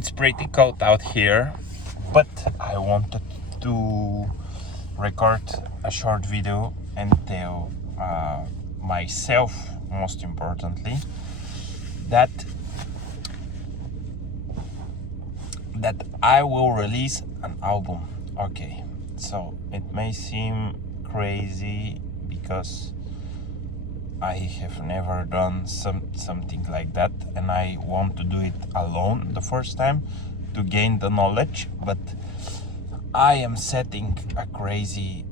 It's pretty cold out here, but I wanted to record a short video and tell myself, most importantly, that I will release an album. Okay, so it may seem crazy because I have never done something like that, and I want to do it alone the first time to gain the knowledge, but I am setting a crazy,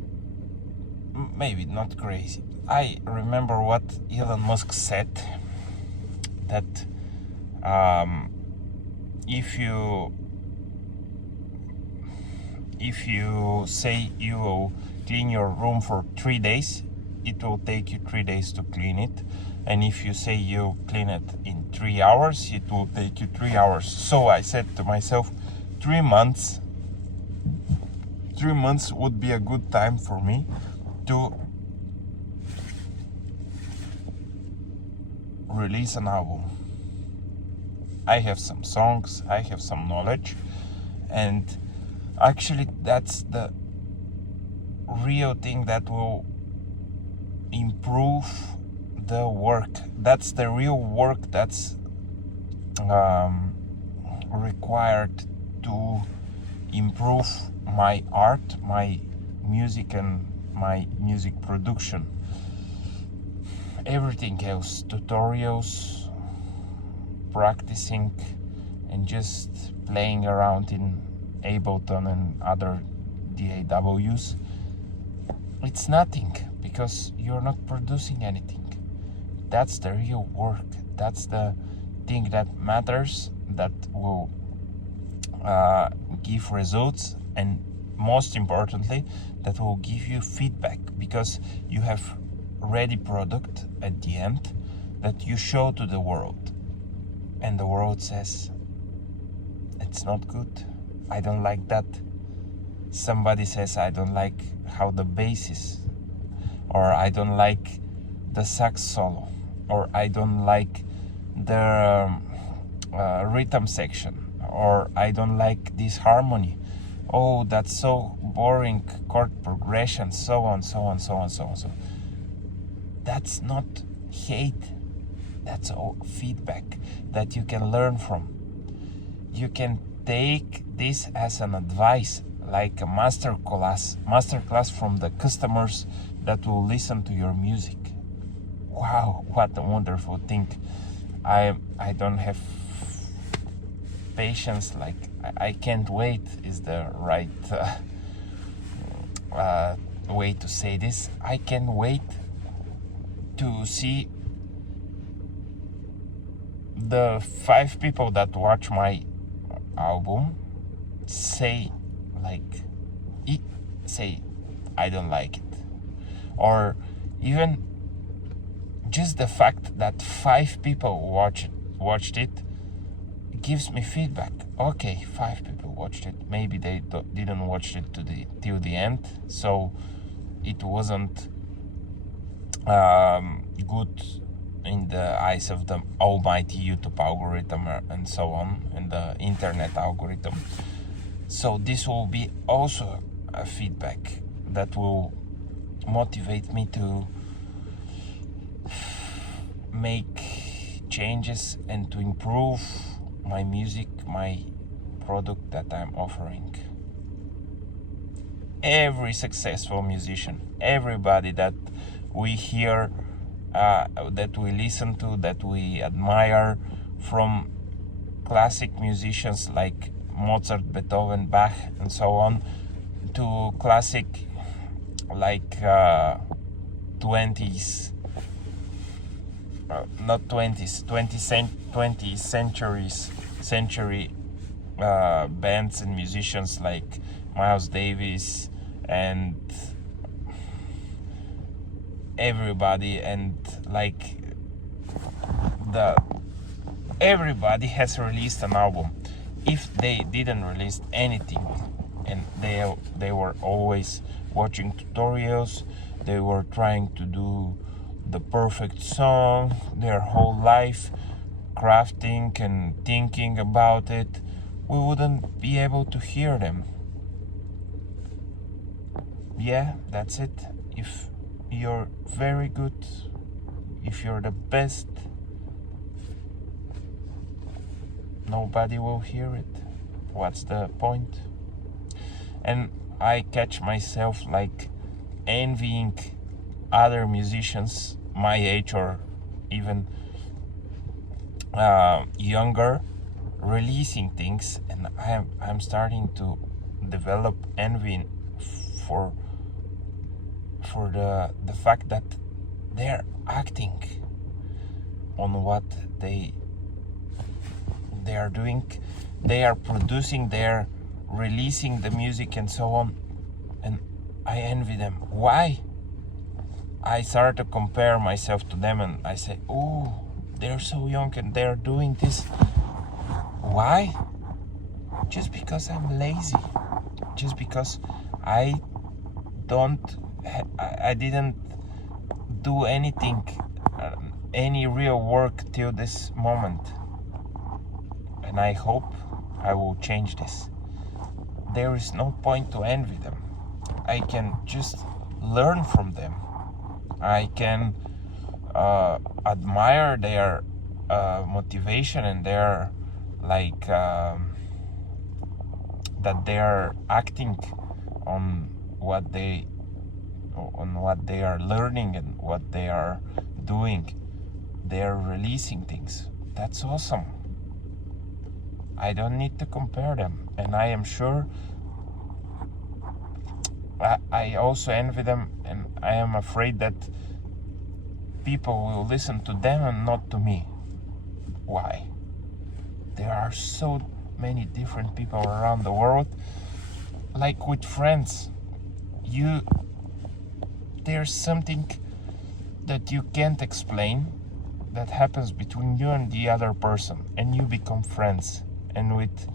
maybe not crazy. I remember what Elon Musk said, that if you say you will clean your room for 3 days, it will take you 3 days to clean it. And if you say you clean it in 3 hours, it will take you 3 hours. So I said to myself, 3 months. 3 months would be a good time for me to release an album. I have some songs, I have some knowledge, and actually that's the real thing that will improve the work. That's the real work that's required to improve my art, my music, and my music production. Everything else, tutorials, practicing, and just playing around in Ableton and other DAWs, it's nothing, because you're not producing anything. That's the real work. That's the thing that matters, that will give results, and most importantly, that will give you feedback, because you have ready product at the end that you show to the world, and the world says, it's not good, I don't like that. Somebody says, I don't like how the bass is, or I don't like the sax solo, or I don't like the rhythm section, or I don't like this harmony. Oh, that's so boring chord progression, so on, so on, so on, so on, so on. That's not hate. That's all feedback that you can learn from. You can take this as an advice, like a masterclass from the customers that will listen to your music. Wow, what a wonderful thing. I don't have patience, like I can't wait is the right way to say this. I can't wait to see the 5 people that watch my album say I don't like it, or even just the fact that 5 people watched it gives me feedback. Okay, 5 people watched it. Maybe they didn't watch it till the end, so it wasn't good in the eyes of the almighty YouTube algorithm and so on, and the internet algorithm. So this will be also a feedback that will motivate me to make changes and to improve my music, my product that I'm offering. Every successful musician, everybody that we hear, that we listen to, that we admire, from classic musicians like Mozart, Beethoven, Bach, and so on, to classic like 20s, not 20s, 20th century bands and musicians like Miles Davis and everybody, and like everybody has released an album. If they didn't release anything, and they were always watching tutorials, they were trying to do the perfect song their whole life, crafting and thinking about it, we wouldn't be able to hear them. Yeah, that's it. If you're very good, if you're the best, nobody will hear it. What's the point? And I catch myself like envying other musicians my age or even younger releasing things, and I'm starting to develop envy for the fact that they're acting on what they are doing. They are producing, they're releasing the music and so on, and I envy them. Why? I start to compare myself to them and I say, oh, they're so young and they're doing this. Why? Just because I'm lazy. Just because I didn't do anything, any real work till this moment. And I hope I will change this. There is no point to envy them. I can just learn from them. I can admire their motivation and their that they are acting on what they are learning and what they are doing. They are releasing things. That's awesome. I don't need to compare them, and I am sure I also envy them, and I am afraid that people will listen to them and not to me. Why? There are so many different people around the world. Like with friends, there's something that you can't explain that happens between you and the other person, and you become friends. And with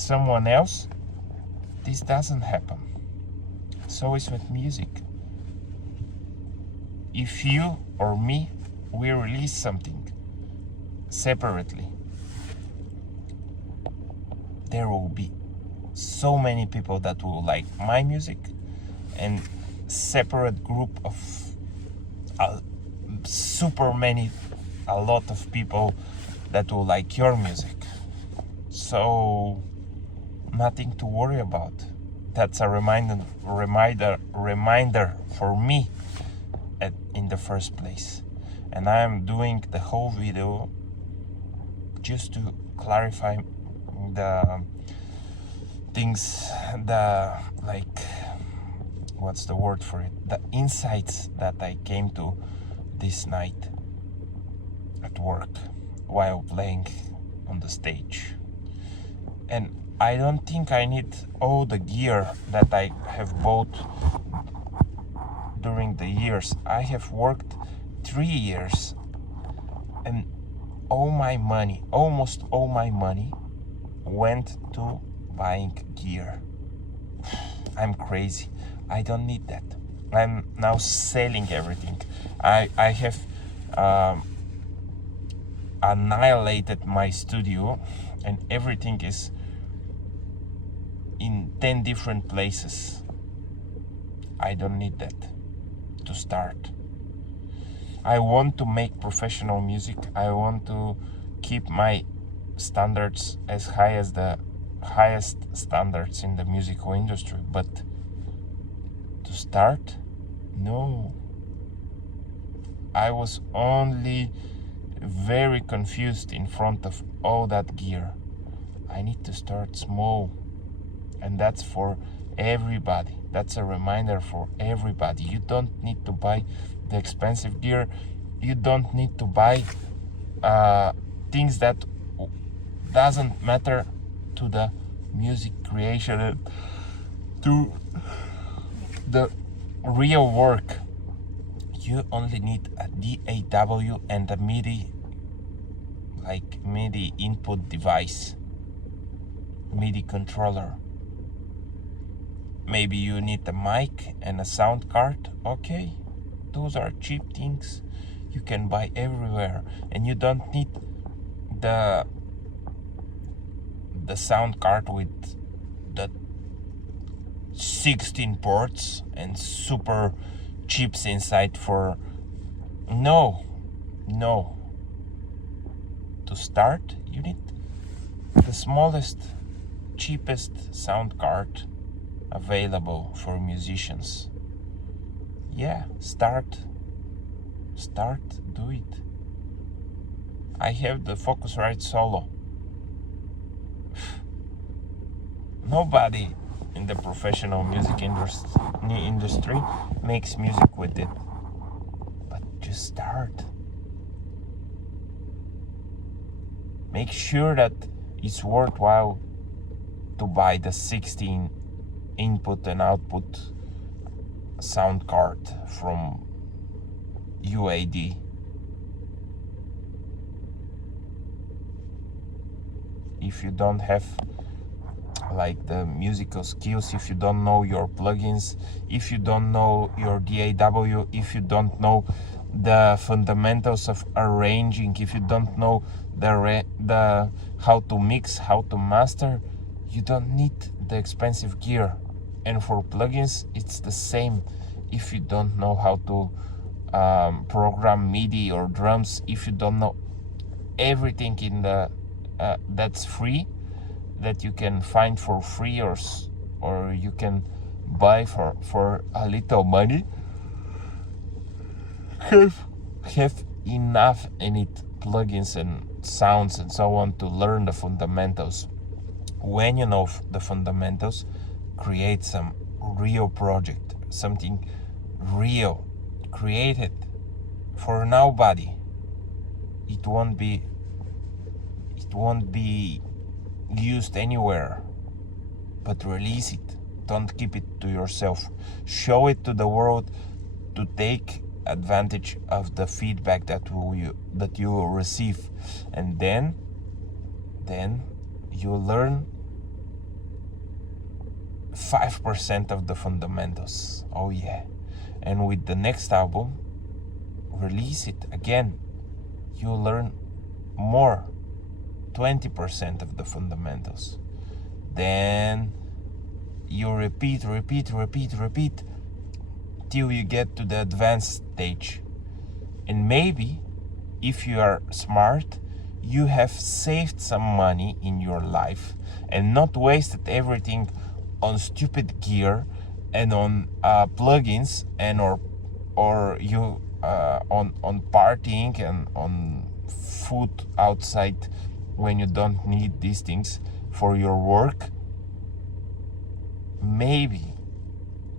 someone else, this doesn't happen. So is with music. If you or me, we release something separately, there will be so many people that will like my music, and separate group of a lot of people that will like your music. So nothing to worry about. That's a reminder for me in the first place. And I am doing the whole video just to clarify the things, what's the word for it? The insights that I came to this night at work while playing on the stage. And I don't think I need all the gear that I have bought during the years. I have worked 3 years, and almost all my money went to buying gear. I'm crazy. I don't need that. I'm now selling everything. I have annihilated my studio, and everything is in 10 different places. I don't need that to start. I want to make professional music. I want to keep my standards as high as the highest standards in the musical industry, but to start, no. I was only very confused in front of all that gear. I need to start small, and that's for everybody. That's a reminder for everybody. You don't need to buy the expensive gear. You don't need to buy things that doesn't matter to the music creation, to the real work. You only need a DAW and a MIDI input device, MIDI controller. Maybe you need a mic and a sound card. Okay, those are cheap things you can buy everywhere, and you don't need the the sound card with the 16 ports and super chips inside for no. To start, you need the smallest, cheapest sound card available for musicians. Yeah, start, do it. I have the Focusrite Solo. Nobody in the professional music industry makes music with it. But just start. Make sure that it's worthwhile to buy the 16 input and output sound card from UAD. If you don't have like the musical skills, if you don't know your plugins, if you don't know your DAW, if you don't know the fundamentals of arranging, if you don't know the how to mix, how to master, you don't need the expensive gear. And for plugins, it's the same. If you don't know how to program MIDI or drums, if you don't know everything in the that's free, that you can find for free, or you can buy for a little money, have enough in it, plugins and sounds and so on, to learn the fundamentals. When you know the fundamentals, create some real project, something real, create it for nobody. It won't be used anywhere, but release it. Don't keep it to yourself. Show it to the world to take advantage of the feedback that you will receive, and then you learn 5% of the fundamentals. Oh yeah. And with the next album, release it again, you learn more, 20% of the fundamentals. Then you repeat till you get to the advanced stage. And maybe, if you are smart, you have saved some money in your life and not wasted everything on stupid gear and on plugins and or you on partying and on food outside when you don't need these things for your work. Maybe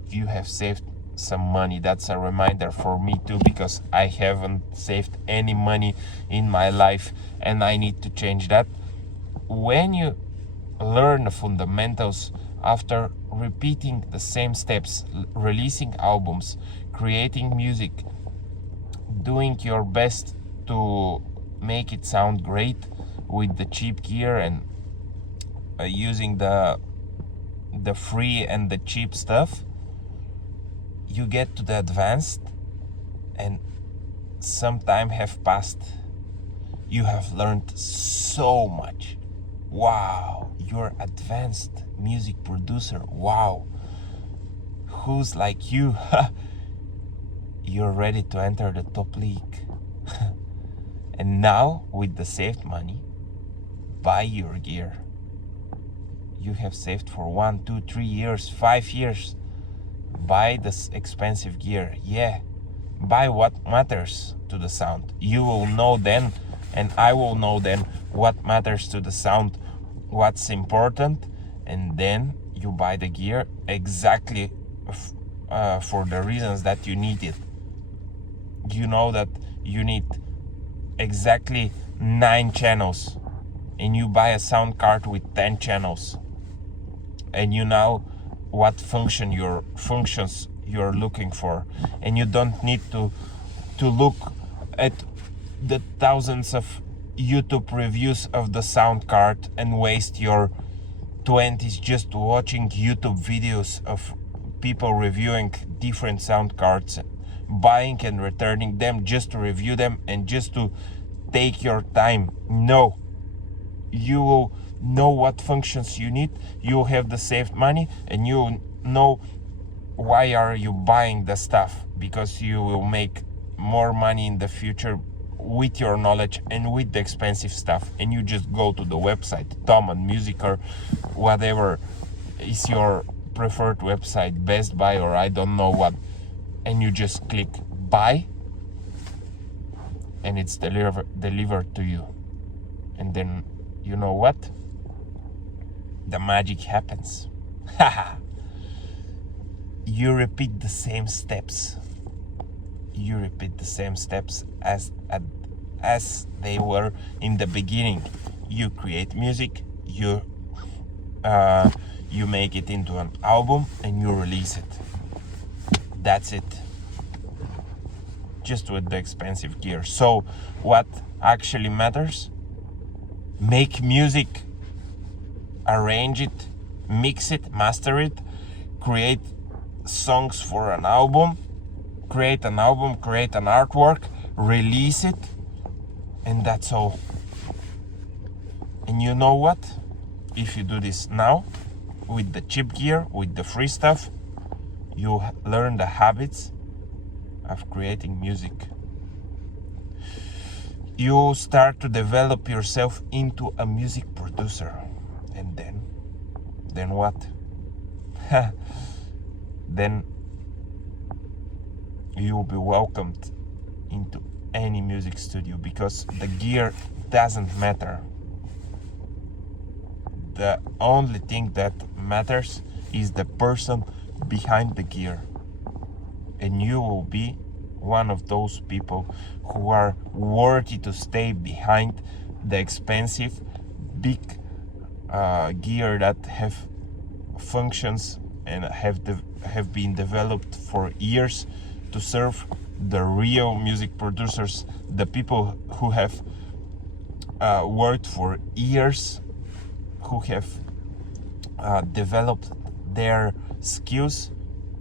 you have saved some money. That's a reminder for me too, because I haven't saved any money in my life and I need to change that. When you learn the fundamentals after repeating the same steps, releasing albums, creating music, doing your best to make it sound great with the cheap gear and using the free and the cheap stuff, you get to the advanced, and some time have passed. You have learned so much. Wow, you're advanced music producer. Wow, who's like you? You're ready to enter the top league. And now, with the saved money, buy your gear. You have saved for 1, 2, 3 years, 5 years. Buy this expensive gear. Yeah, buy what matters to the sound. You will know then, and I will know then, what matters to the sound, what's important, and then you buy the gear exactly for the reasons that you need it. You know that you need exactly 9 channels, and you buy a sound card with 10 channels, and you know what functions you're looking for, and you don't need to look at the thousands of YouTube reviews of the sound card and waste your 20s just watching YouTube videos of people reviewing different sound cards, buying and returning them just to review them and just to take your time. No, you will know what functions you need, you have the saved money, and you know why are you buying the stuff, because you will make more money in the future with your knowledge and with the expensive stuff. And you just go to the website, Tom and Music or whatever is your preferred website, Best Buy or I don't know what, and you just click buy, and it's delivered to you. And then you know what? The magic happens. You repeat the same steps. You repeat the same steps as they were in the beginning. You create music, you make it into an album, and you release it. That's it. Just with the expensive gear. So what actually matters? Make music, arrange it, mix it, master it, create songs for an album, create an artwork, release it, and that's all. And you know what? If you do this now, with the cheap gear, with the free stuff, you learn the habits of creating music. You start to develop yourself into a music producer. And then what? Then you will be welcomed into any music studio, because the gear doesn't matter. The only thing that matters is the person behind the gear. And you will be one of those people who are worthy to stay behind the expensive big gear that have functions and have been developed for years to serve the real music producers, the people who have worked for years, who have developed their skills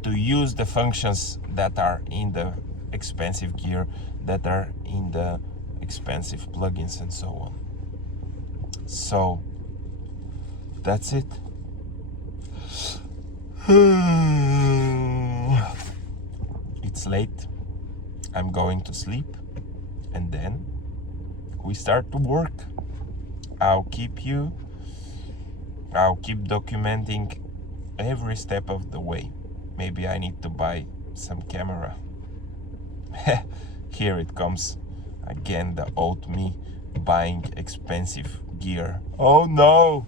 to use the functions that are in the expensive gear, that are in the expensive plugins and so on. So that's it. It's late. I'm going to sleep, and then we start to work. I'll keep documenting every step of the way. Maybe I need to buy some camera. Here it comes again, the old me buying expensive gear. Oh no!